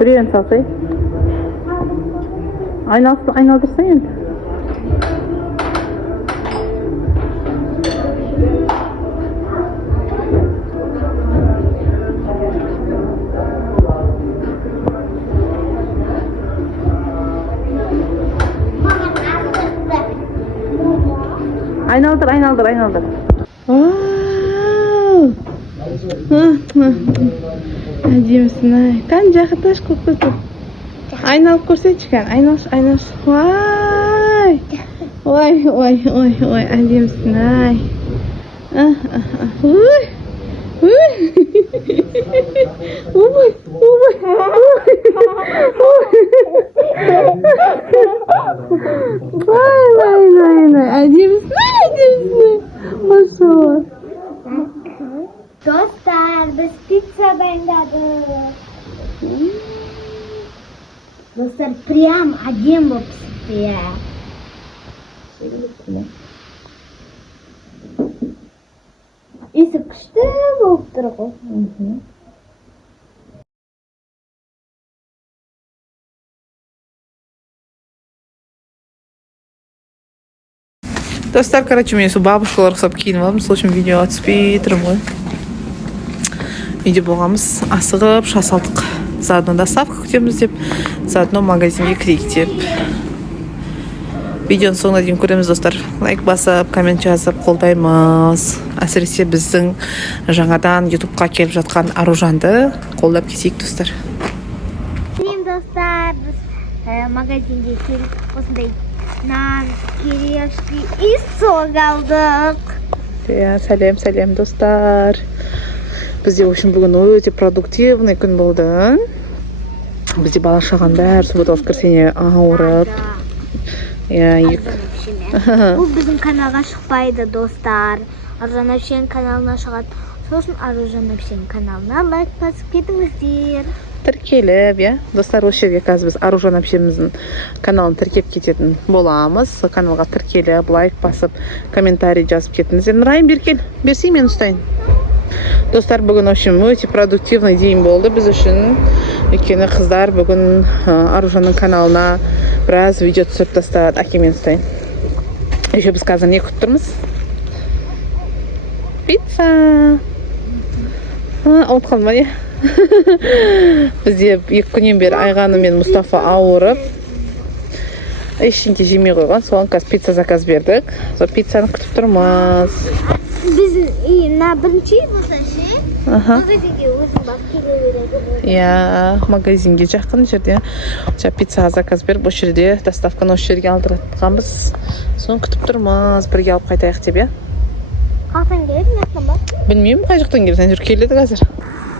Birini salsay. Aynaldırsan yani. Aynaldır. Әдемісің ай. Тан жақыташ көп көзді. Айналып көрсетші кән. Айналшы. Ой. Әдемісің ай. Әдемісің. Maşallah. Dostlar, biz pizza bengadık. Dostlar, прям один bo'libdi ya. Esi qishda bo'lib turibdi. Достар, короче, мен сол бабушкалар ұқсап киініп алдым, сол үшін видеоға түспей тұрмын ғой. Үйде болғанбыз, асығып шасалдық. Заодно доставка күтеміз деп, заодно магазинге кірейік деп. Видеоның соңына дейін көреміз, достар. Лайк басып, коммент жазып, қолдаймыз. Әсіресе біздің жаңадан ютубқа келіп жатқан Аружанды қолдап кетейік, достар. Мен достар, біз магазинге келіп осындай нан, кириешки и сок алдық. Сәлем, достар. Бізде үшін бүгін өте продуктивный күн болды. Бізде бала шаған бәрі суббота воскресенье ауырып. Бұл біздің каналға шықпайды, достар. Аружан Әпшенің каналына шығады. Сосын Аружан Әпшенің каналына лайк басып кетіңіздер. Тіркеліп, достар, осы жерге қазір біз Аружан Әпшеміздің каналын тіркеп кететін боламыз. Каналға тіркеліп, лайк басып, комментарий жазып кетіңіздер. Нұрайым, берсей мен ұстайын. Достар, бүгін өте продуктивный день болды біз үшін. Өйткені қыздар бүгін Аружанның каналына біраз видео түсіріп тастады. Әкемен ұстайын. Еще біз қазір не күтіп тұрмыз? Пицца. Ұмытқан ба не? Бізде 2 күннен бері Айғаны мен Мұстафа ауырып, ештеңке жемей қойған. Соған қазір пицца заказ бердік. Сол пиццаны күтіп тұрмыз. Біз бірінші магазинге өзім барып келе береді. Магазинге жақын жерде. Пиццаға заказ беріп, бұл жерде доставканы осы жерге алдыратқанбыз. Соны күтіп тұрмыз. Бірге алып қайтайық деп, Қақтан келеді, мектен ба? Білмеймін, қай жақтан келеді, жүр келеді қазір.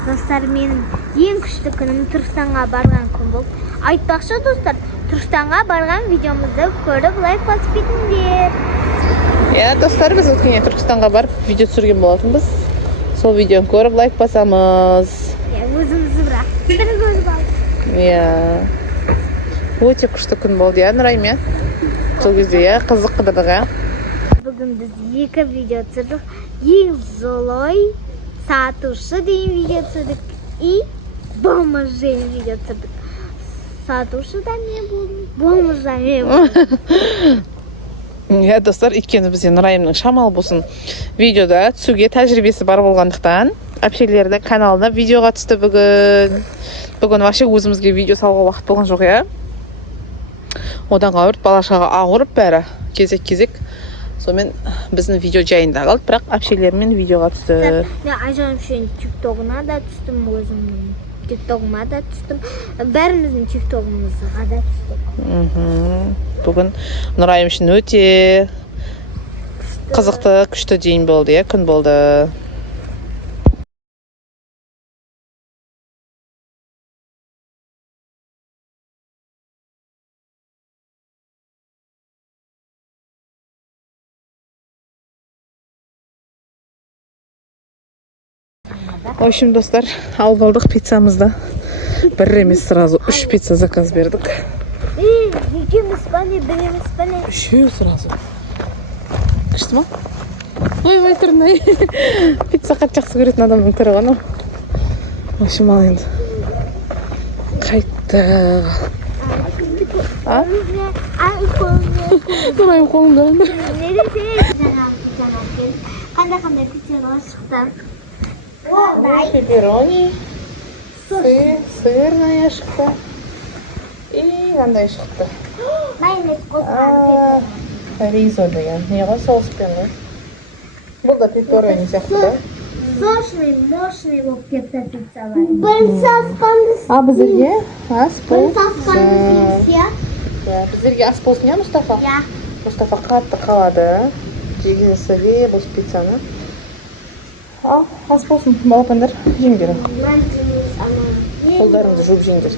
Достар, менің ең күшті күнім Түркістанға барған күн болды. Айтпақшы, достар, Түркістанға барған видеомызды көріп, лайк басып кетіңдер. Достар, біз өткенде Түркістанға барып видео түсірген болатынбыз. Сол видеоны көріп, лайк басамыз. Өзімізді бірақ біріз өзіп алдық. Өте күшті күн болды, Нұрайым, сол кезде қызық қыдырдық. Бүгін біз 2 видео түсірдік. Ең злой сатушы деген видео түсірдік. И бомж деген видео түсірдік. Сатушы да мен болдым, бомж да мен болдым. Достар, өйткені бізде Нұрайымның шамалы болсын видеода түсуге тәжірибесі бар болғандықтан әпшелердің каналына видеоға түсті бүгін. Бүгін вообще өзімізге видео салуға уақыт болған жоқ, Одан қауырт балашаға ауырып бәрі кезек. Сонымен біздің видео жайында қалды, бірақ әпшелермен видеоға түсті. Мен Айжан Әпшенің тиктогына да түстім, өзімнің тиктогыма да түстім. Бәріміздің тиктогымызға да түстік. Бүгін Нұрайым үшін өте қызықты, күшті день болды, күн болды. В общем, достар, алып алдық пиццамызды. Бір емес, сразу 3 пицца заказ бердік. Екеуміз бәне, біреміз бәне. 3 сразу. Күшті ма? Ой, тұрмай. Пицца қатты жақсы көретін адамның түрі ғана. В общем, ал енді. Қайт. chiqdi. А? Nurayim qo'limdan. Qanday pitssalar chiqdi? Pepperoni, sырная chiqdi. И qanday chiqdi? Mayonez qo'shgan. Rizo degan. Nega sos bilan? Bu da pepperoni chiqdi. Sochный, мощный bo'lib ketdi pizzalar. Bir sosqonni. A bizga? Ha, Bir spol. sosqonni ya. Bizlarga asposnya Mustafa? Ya. Mustafa qattiq qiladi. Jigisi bu pizzani. Al, asposni, bolapandir, yeng berin. Men jimiz ama. Qo'llaringizni yuvib yengdir.